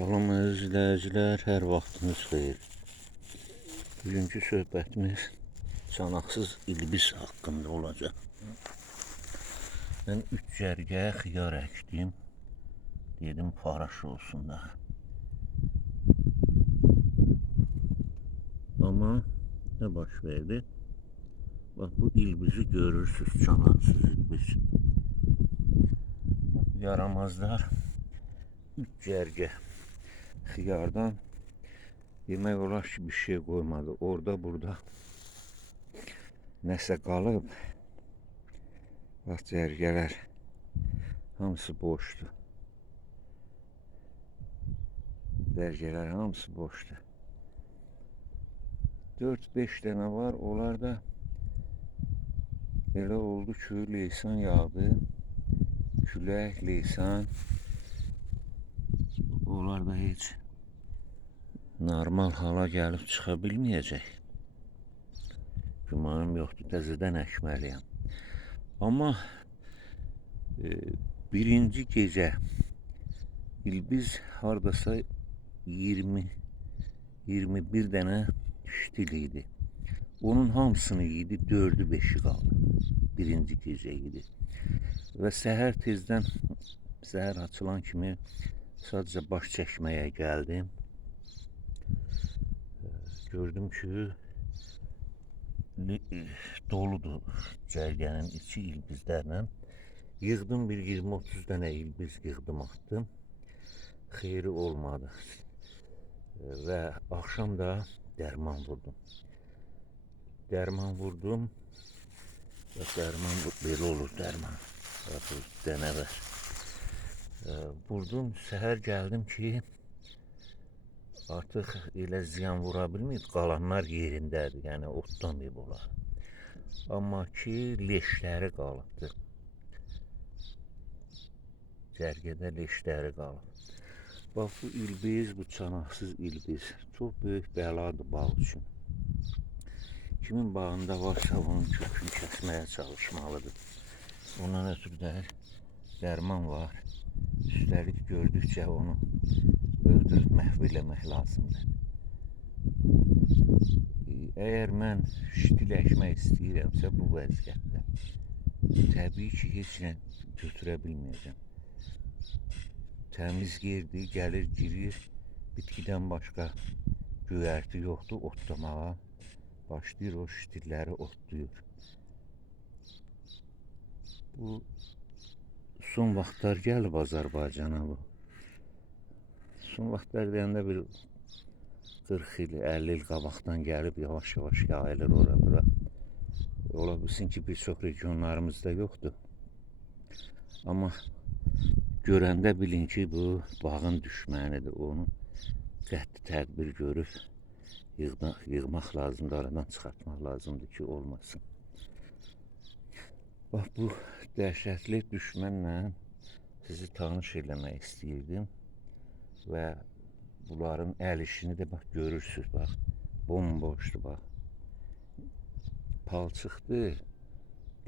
Salam əziz izləyicilər, hər vaxtınız xeyir. Bugünkü söhbətimiz çanaqsız ilbiz haqqında olacaq. Mən 3 cərgə xiyar əkdim. Dedim faraş olsun da. Amma nə baş verdi? Bax bu ilbizi görürsünüz, çanaqsız ilbiz. Yaramazlar 3 cərgə xiyardan demək olar ki bir şey qoymadı. Orada burada nəsə qalıb. Bax cərgələr hamısı boşdur. Cərgələr hamısı boşdur. 4-5 dənə var. Onlar da elə oldu ki leysan yağdı. Külək, leysan. Onlar da heç normal hala gəlib çıxa bilməyəcək. Gümanım yoxdur, təzədən əkməliyəm. Amma birinci gecə ilbiz hardasa 20-21 dənə ştil idi. Onun hamısını yedi, 4'ü 5'i qaldı. Birinci gecə yedi. Və səhər tezdən, səhər açılan kimi sadəcə baş çəkməyə gəldim. Gördüm ki doludur cərgənin içi ilbizlərlə. Yığdım bir 20-30 dənə ilbiz yığdım, atdım. Xeyri olmadı. Və axşam da dərman vurdum. Dərman vurdum. Və dərman belə olur dərman. Bax dənə var. Vurdum, səhər gəldim ki artıq elə ziyan vura bilməyib, qalanlar yerindədir, yəni otlamayıb olar. Amma ki leşləri qalıbdı. Cərgədə leşləri qalıb. Bax bu ilbiz, bu çanaqsız ilbiz çox böyük bəladır bağ üçün. Kimin bağında varsa onun kökünü kəsməyə çalışmalıdır. Ondan ötürü də dərman var. Üstəlik gördükcə onu öldürüb məhv eləmək lazımdır. Əgər mən ştil əkmək istəyirəmsə bu vəziyyətdə təbii ki heç nə götürə bilməyəcəm. Təmiz yerdir, gəlir, girir, bitkidən başqa göyərti yoxdur, otlamağa başlayır, o ştilləri otlayır. Bu son vaxtlar gəlib Azərbaycana bu. Son vaxtlar deyəndə bir 40 il, 50 il qabaqdan gəlib yavaş-yavaş yayılır ora bura. Ola bilsin ki bir çox regionlarımızda yoxdur. Amma görəndə bilin ki bu bağın düşmənidir. Onu qəti tədbir görüb yığmaq lazımdır, aradan çıxartmaq lazımdır ki olmasın. Bax bu dəhşətli düşmənlə sizi tanış eləmək istəyirdim. Və bunların əl işini də bax görürsünüz, bax bomboşdur bax. Palçıqdır,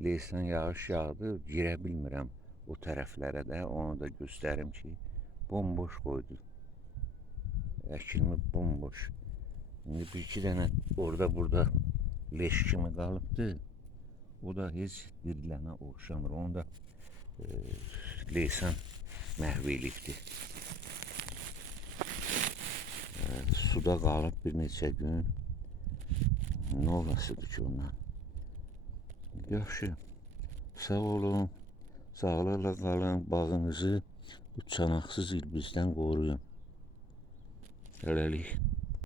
leysan yağış yağdı, girə bilmirəm o tərəflərə də, onu da göstərim ki bomboş qoydu. Əkilmi bomboş. İndi bir iki dənə orada burada leş kimi qalıbdı. O da heç dirilənə oxşamır. Onu da leysan məhv elibdir. Suda qalıb bir neçə gün. Nə olasıdır ki ondan? Yaxşı, sağ olun, sağlıqla qalın, bağınızı bu çanaqsız ilbizdən qoruyun. Hələlik.